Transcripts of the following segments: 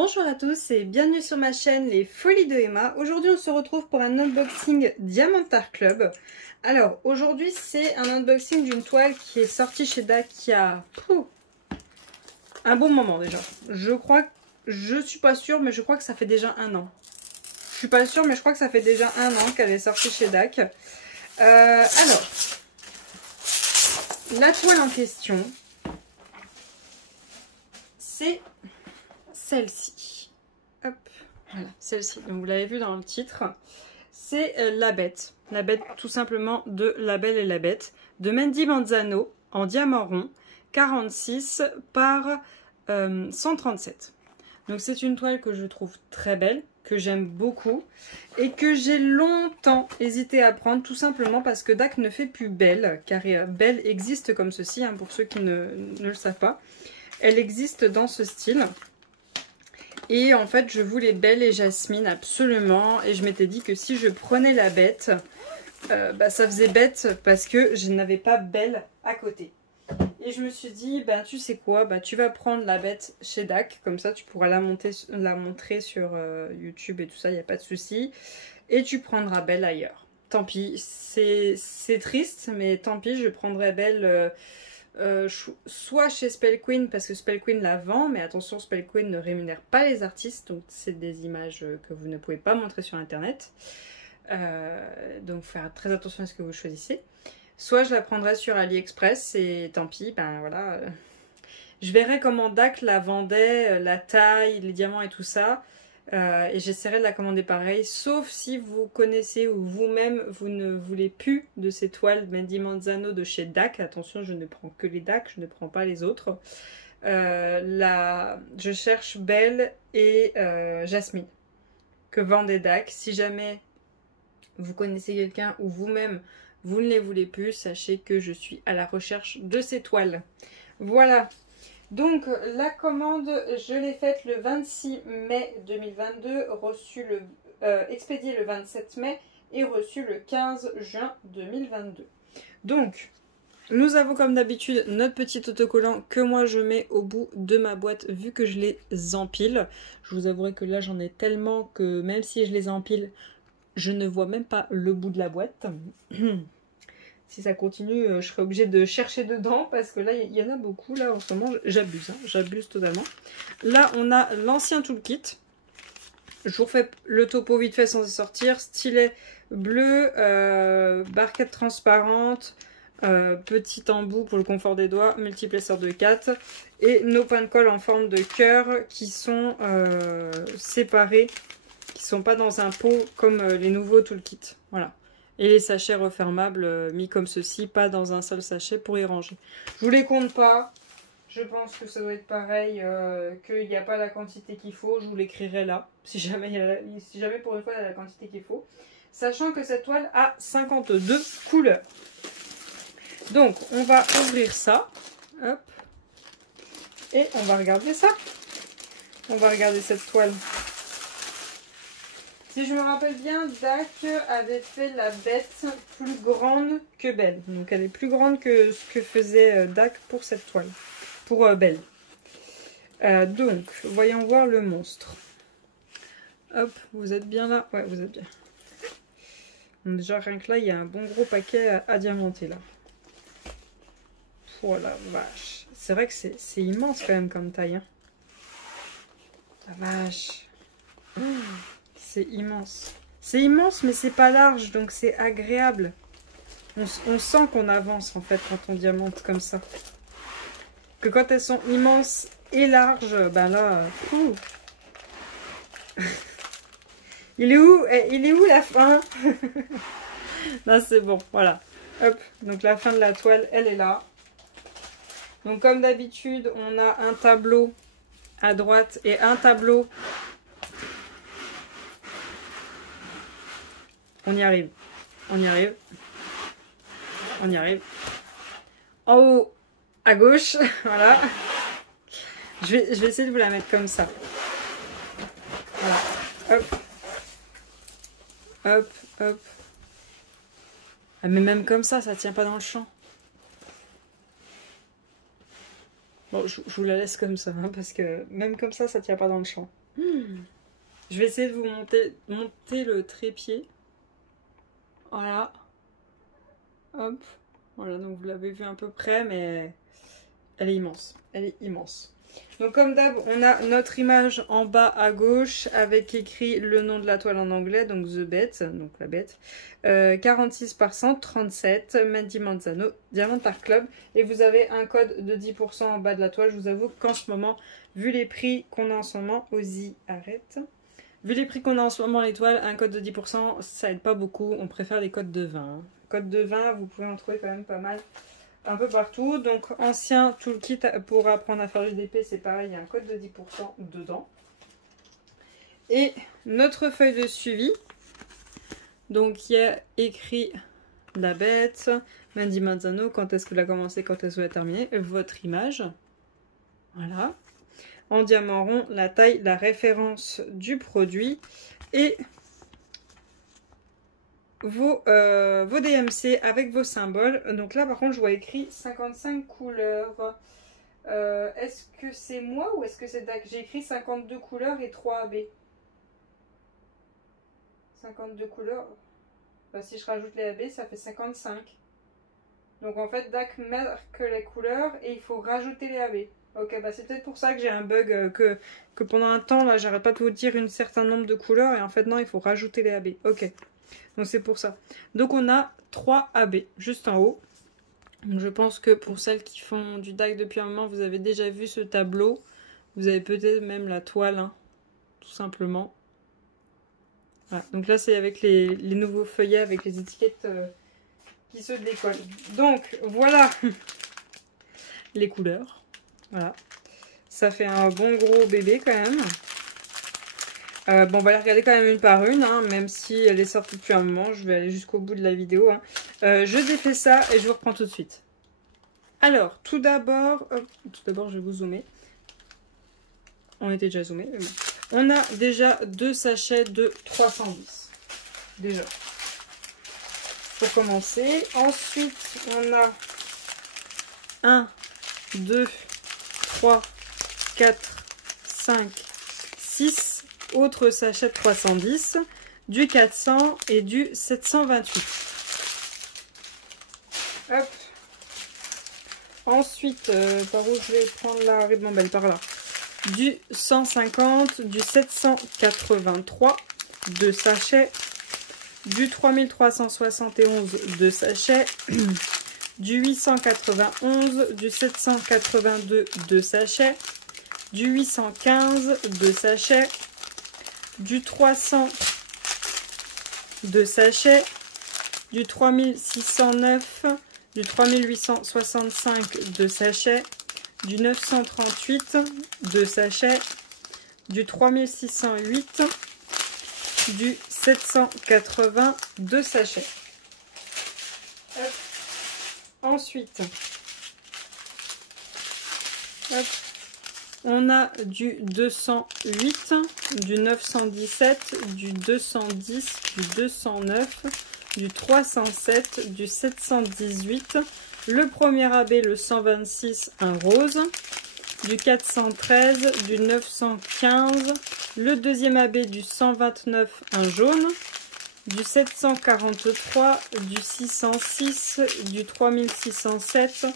Bonjour à tous et bienvenue sur ma chaîne Les Folies de Emma. Aujourd'hui on se retrouve pour un unboxing Diamantar Club. Alors aujourd'hui c'est un unboxing d'une toile qui est sortie chez DAC il y a un bon moment déjà. Je suis pas sûre mais je crois que ça fait déjà un an. Je suis pas sûre mais je crois que ça fait déjà un an qu'elle est sortie chez DAC. Alors, la toile en question c'est celle-ci. Hop, voilà, celle-ci. Donc vous l'avez vu dans le titre. C'est La Bête. La Bête tout simplement de La Belle et la Bête. De Mendy Manzano en diamant rond. 46 par 137. Donc c'est une toile que je trouve très belle, que j'aime beaucoup. Et que j'ai longtemps hésité à prendre. Tout simplement parce que DAC ne fait plus Belle. Car Belle existe comme ceci, hein, pour ceux qui ne le savent pas. Elle existe dans ce style. Et en fait, je voulais Belle et Jasmine absolument. Et je m'étais dit que si je prenais la Bête, ça faisait bête parce que je n'avais pas Belle à côté. Et je me suis dit, tu sais quoi, tu vas prendre la Bête chez DAC. Comme ça, tu pourras la montrer sur YouTube et tout ça, il n'y a pas de souci. Et tu prendras Belle ailleurs. Tant pis, c'est triste, mais tant pis, je prendrai Belle... soit chez Spell Queen parce que Spell Queen la vend, mais attention, Spell Queen ne rémunère pas les artistes, donc c'est des images que vous ne pouvez pas montrer sur internet, donc faire très attention à ce que vous choisissez. Soit je la prendrai sur AliExpress et tant pis, voilà, je verrai comment DAC la vendait, la taille, les diamants et tout ça. Et j'essaierai de la commander pareil, sauf si vous connaissez ou vous-même vous ne voulez plus de ces toiles Mendy Manzano de chez DAC. Attention, je ne prends que les DAC, je ne prends pas les autres. Je cherche Belle et Jasmine que vendait DAC. Si jamais vous connaissez quelqu'un ou vous-même vous ne les voulez plus, sachez que je suis à la recherche de ces toiles. Voilà. Donc la commande, je l'ai faite le 26 mai 2022, expédiée le 27 mai et reçue le 15 juin 2022. Donc, nous avons comme d'habitude notre petit autocollant que moi je mets au bout de ma boîte vu que je les empile. Je vous avouerai que là j'en ai tellement que même si je les empile, je ne vois même pas le bout de la boîte. Si ça continue, je serai obligée de chercher dedans parce que là, il y en a beaucoup. Là, en ce moment, j'abuse. Hein, j'abuse totalement. Là, on a l'ancien toolkit. Je vous refais le topo vite fait sans sortir. Stylet bleu, barquette transparente, petit embout pour le confort des doigts, multiplesseur de 4 et nos points de colle en forme de cœur qui sont séparés, qui ne sont pas dans un pot comme les nouveaux toolkits. Voilà. Et les sachets refermables mis comme ceci, pas dans un seul sachet pour y ranger. Je vous les compte pas. Je pense que ça doit être pareil, qu'il n'y a pas la quantité qu'il faut. Je vous l'écrirai là, si jamais pour une fois il y a la quantité qu'il faut. Sachant que cette toile a 52 couleurs. Donc on va ouvrir ça. Hop. Et on va regarder ça. On va regarder cette toile. Si je me rappelle bien, DAC avait fait la Bête plus grande que Belle. Donc elle est plus grande que ce que faisait DAC pour cette toile. Pour Belle. Donc, voyons voir le monstre. Hop, vous êtes bien là? Ouais, vous êtes bien. Donc, déjà, rien que là, il y a un bon gros paquet à diamanter là. Oh la vache. C'est vrai que c'est immense quand même comme taille. Hein. La vache. C'est immense. C'est immense, mais c'est pas large, donc c'est agréable. On sent qu'on avance, en fait, quand on diamante comme ça. Que quand elles sont immenses et larges, là... Il est où la fin? Là, c'est bon, voilà. Hop, donc la fin de la toile, elle est là. Donc, comme d'habitude, on a un tableau à droite et un tableau... On y arrive. On y arrive. On y arrive. En haut, à gauche. Voilà. Je vais essayer de vous la mettre comme ça. Voilà. Hop. Hop, hop. Ah, mais même comme ça tient pas dans le champ. Bon, je vous la laisse comme ça, hein, parce que même comme ça tient pas dans le champ. Je vais essayer de vous monter le trépied. Voilà. Hop. Voilà, donc vous l'avez vu à peu près, mais elle est immense. Elle est immense. Donc comme d'hab, on a notre image en bas à gauche avec écrit le nom de la toile en anglais, donc The Bet, donc la bête. 46 par 137, Mandy Manzano, Diamond Art Club. Et vous avez un code de 10% en bas de la toile. Je vous avoue qu'en ce moment, vu les prix qu'on a en ce moment, Ozzy, arrête. Vu les prix qu'on a en ce moment, les toiles, un code de 10%, ça aide pas beaucoup. On préfère les codes de 20. Hein. Code de 20, vous pouvez en trouver quand même pas mal. Un peu partout. Donc, ancien toolkit pour apprendre à faire du DP, c'est pareil, il y a un code de 10% dedans. Et notre feuille de suivi. Donc, il y a écrit la bête, Mandy Manzano, quand est-ce qu'elle a commencé, quand est-ce qu'elle a terminé, votre image. Voilà. En diamant rond, la taille, la référence du produit et vos DMC avec vos symboles. Donc là, par contre, je vois écrit 55 couleurs. Est-ce que c'est moi ou est-ce que c'est DAC? J'ai écrit 52 couleurs et 3 AB. 52 couleurs. Bah, si je rajoute les AB, ça fait 55. Donc en fait, DAC marque les couleurs et il faut rajouter les AB. Ok, bah c'est peut-être pour ça que j'ai un bug, que pendant un temps, là, j'arrête pas de vous dire un certain nombre de couleurs et en fait, non, il faut rajouter les AB. Ok. Donc c'est pour ça. Donc on a 3 AB juste en haut. Donc je pense que pour celles qui font du DAC depuis un moment, vous avez déjà vu ce tableau. Vous avez peut-être même la toile, hein, tout simplement. Voilà. Donc là c'est avec les nouveaux feuillets, avec les étiquettes qui se décollent. Donc voilà les couleurs. Voilà. Ça fait un bon gros bébé quand même. Bon, on va les regarder quand même une par une, hein, même si elle est sortie depuis un moment. Je vais aller jusqu'au bout de la vidéo. Hein. Je défais ça et je vous reprends tout de suite. Alors, tout d'abord, je vais vous zoomer. On était déjà zoomé. Mais bon. On a déjà 2 sachets de 310. Déjà. Pour commencer. Ensuite, on a 1, 2, 3, 4, 5, 6. Autre sachet de 310, du 400 et du 728. Hop. Ensuite, par où je vais prendre la ribambelle? Par là. Du 150, du 783, 2 sachets. Du 3371, 2 sachets. Du 891, du 782, 2 sachets. Du 815, 2 sachets. Du 300, 2 sachets, du 3609, du 3865, 2 sachets, du 938, 2 sachets, du 3608, du 780, 2 sachets. Hop. Ensuite, hop. On a du 208, du 917, du 210, du 209, du 307, du 718, le premier AB, le 126, un rose, du 413, du 915, le deuxième AB, du 129, un jaune, du 743, du 606, du 3607,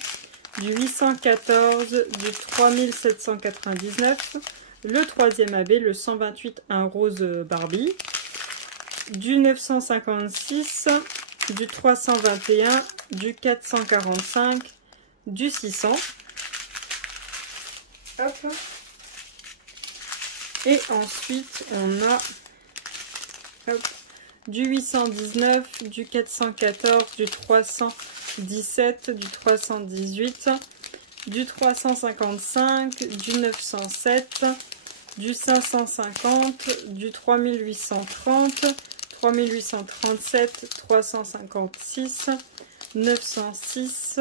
du 814, du 3799, le troisième AB, le 128, un rose Barbie, du 956, du 321, du 445, du 600. Hop. Et ensuite, on a du 819, du 414, du 317, du 318, du 355, du 907, du 550, du 3830, 3837, 356, 906,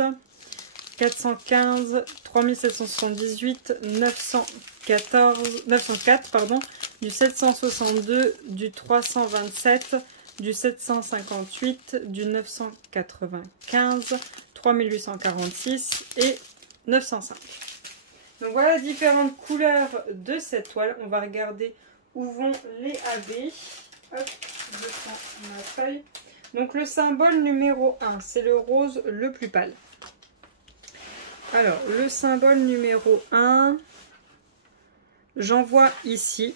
415, 3778, 904, pardon, du 762, du 327, du 758, du 995, 3846 et 905. Donc voilà les différentes couleurs de cette toile. On va regarder où vont les AB. Hop, je prends ma feuille. Donc le symbole numéro 1, c'est le rose le plus pâle. Alors, le symbole numéro 1, j'en vois ici.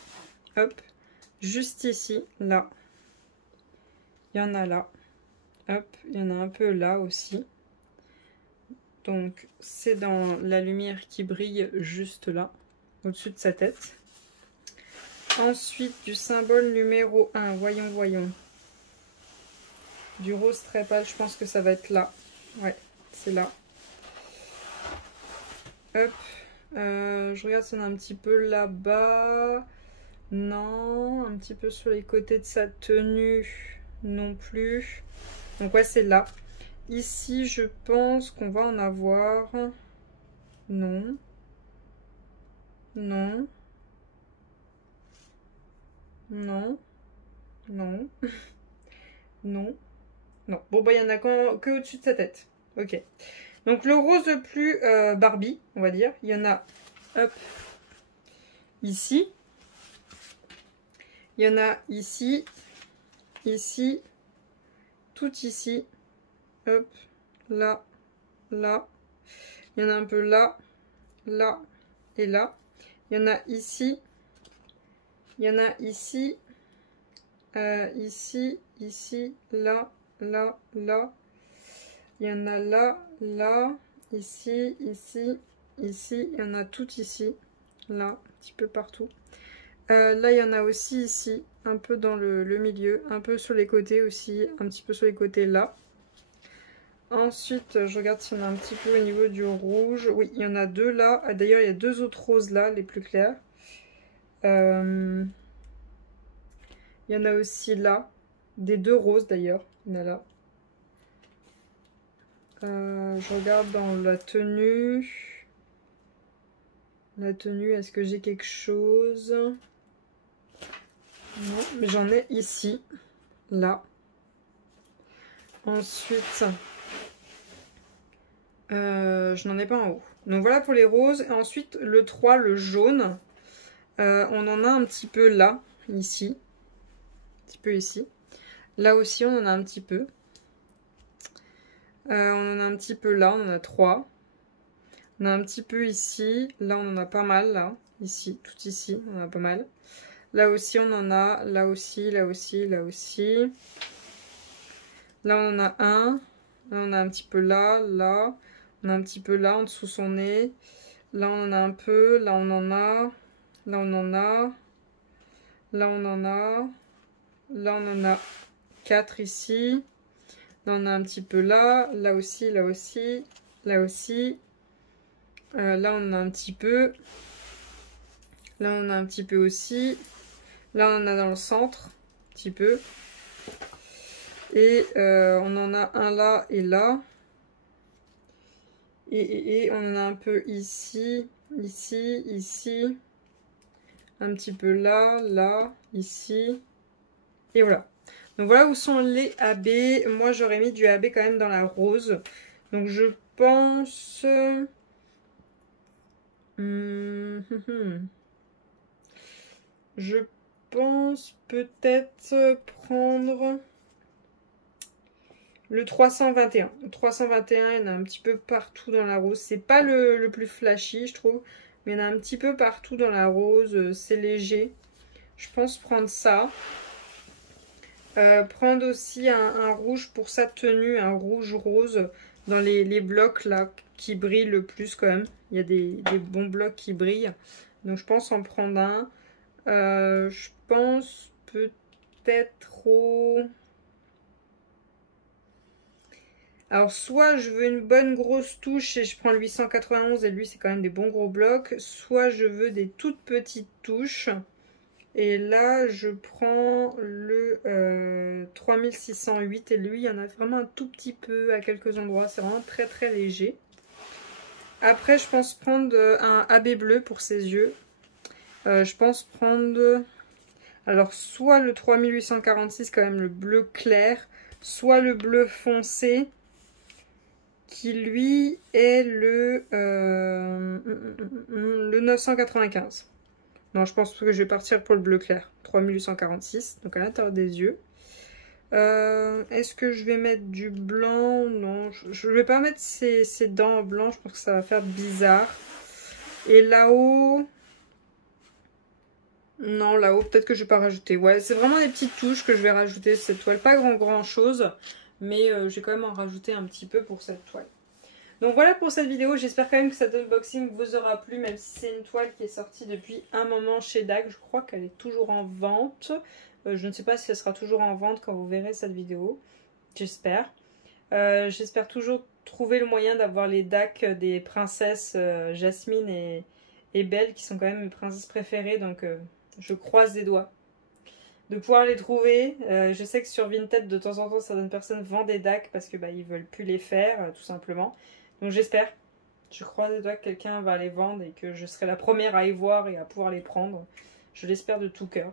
Hop, juste ici, là. Il y en a là. Hop, il y en a un peu là aussi. Donc, c'est dans la lumière qui brille juste là, au-dessus de sa tête. Ensuite, du symbole numéro 1, voyons, voyons. Du rose très pâle, je pense que ça va être là. Ouais, c'est là. Hop. Je regarde s'il y en a un petit peu là-bas. Non, un petit peu sur les côtés de sa tenue non plus. Donc ouais, c'est là. Ici, je pense qu'on va en avoir. Non. Non. Non. Non. Non. Non. Bon, bah, il y en a que au-dessus de sa tête. Ok. Donc, le rose le plus Barbie, on va dire. Il y en a, hop, ici. Il y en a ici. Ici. Tout ici. Hop. Là. Là. Il y en a un peu là. Là. Et là. Il y en a ici. Il y en a ici. Ici. Ici. Là. Là. Là. Il y en a là, là, ici, ici, ici. Il y en a tout ici, là, un petit peu partout. Là, il y en a aussi ici, un peu dans le milieu, un peu sur les côtés aussi, un petit peu sur les côtés là. Ensuite, je regarde s'il y en a un petit peu au niveau du rouge. Oui, il y en a deux là. D'ailleurs, il y a deux autres roses là, les plus clairs. Il y en a aussi là, des deux roses d'ailleurs. Il y en a là. Je regarde dans la tenue. La tenue, est-ce que j'ai quelque chose? Non, mais j'en ai ici. Là. Ensuite, je n'en ai pas en haut. Donc voilà pour les roses. Et ensuite, le 3, le jaune. On en a un petit peu là, ici. Un petit peu ici. Là aussi, on en a un petit peu. On en a un petit peu là, on en a 3. On a un petit peu ici. Là, on en a pas mal, là. Ici, tout ici, on en a pas mal. Là aussi, on en a. Là aussi, là aussi, là aussi. Là, on en a un. Là, on a un petit peu là, là. On a un petit peu là, en dessous son nez. Là, on en a un peu. Là, on en a. Là, on en a. Là, on en a. Là, on en a 4 ici. Là, on a un petit peu là. Là aussi, là aussi. Là aussi. Là, on en a un petit peu. Là, on en a un petit peu aussi. Là, on en a dans le centre. Un petit peu. Et on en a un là et là. Et on en a un peu ici, ici, ici. Un petit peu là, là, ici. Et voilà. Donc voilà où sont les AB. Moi, j'aurais mis du AB quand même dans la rose. Donc je pense... Je pense peut-être prendre le 321. Le 321, il y en a un petit peu partout dans la rose. C'est pas le plus flashy, je trouve. Mais il y en a un petit peu partout dans la rose. C'est léger. Je pense prendre ça. Prendre aussi un rouge pour sa tenue. Un rouge rose dans les blocs là qui brillent le plus quand même. Il y a des bons blocs qui brillent. Donc je pense en prendre un. Je pense peut-être au... Alors soit je veux une bonne grosse touche et je prends le 891 et lui c'est quand même des bons gros blocs. Soit je veux des toutes petites touches. Et là je prends le 3608 et lui il y en a vraiment un tout petit peu à quelques endroits. C'est vraiment très très léger. Après je pense prendre un AB bleu pour ses yeux. Je pense prendre... Alors, soit le 3846, quand même, le bleu clair, soit le bleu foncé. qui lui est le 995. Non, je pense que je vais partir pour le bleu clair. 3846, donc à l'intérieur des yeux. Est-ce que je vais mettre du blanc? Non, je vais pas mettre ces dents en blanc, je pense que ça va faire bizarre. Et là-haut... Non, là-haut, peut-être que je vais pas rajouter. Ouais, c'est vraiment des petites touches que je vais rajouter cette toile. Pas grand chose, mais je vais quand même en rajouter un petit peu pour cette toile. Donc voilà pour cette vidéo, j'espère quand même que cet unboxing vous aura plu, même si c'est une toile qui est sortie depuis un moment chez DAC. Je crois qu'elle est toujours en vente. Je ne sais pas si elle sera toujours en vente quand vous verrez cette vidéo. J'espère. J'espère toujours trouver le moyen d'avoir les DAC des princesses Jasmine et Belle, qui sont quand même mes princesses préférées. Donc je croise les doigts de pouvoir les trouver. Je sais que sur Vinted, de temps en temps, certaines personnes vendent des DAC parce que ils veulent plus les faire, tout simplement. Donc j'espère, je croise les doigts que quelqu'un va les vendre et que je serai la première à y voir et à pouvoir les prendre. Je l'espère de tout cœur.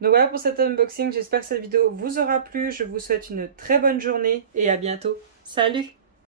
Donc voilà pour cet unboxing, j'espère que cette vidéo vous aura plu. Je vous souhaite une très bonne journée et à bientôt. Salut!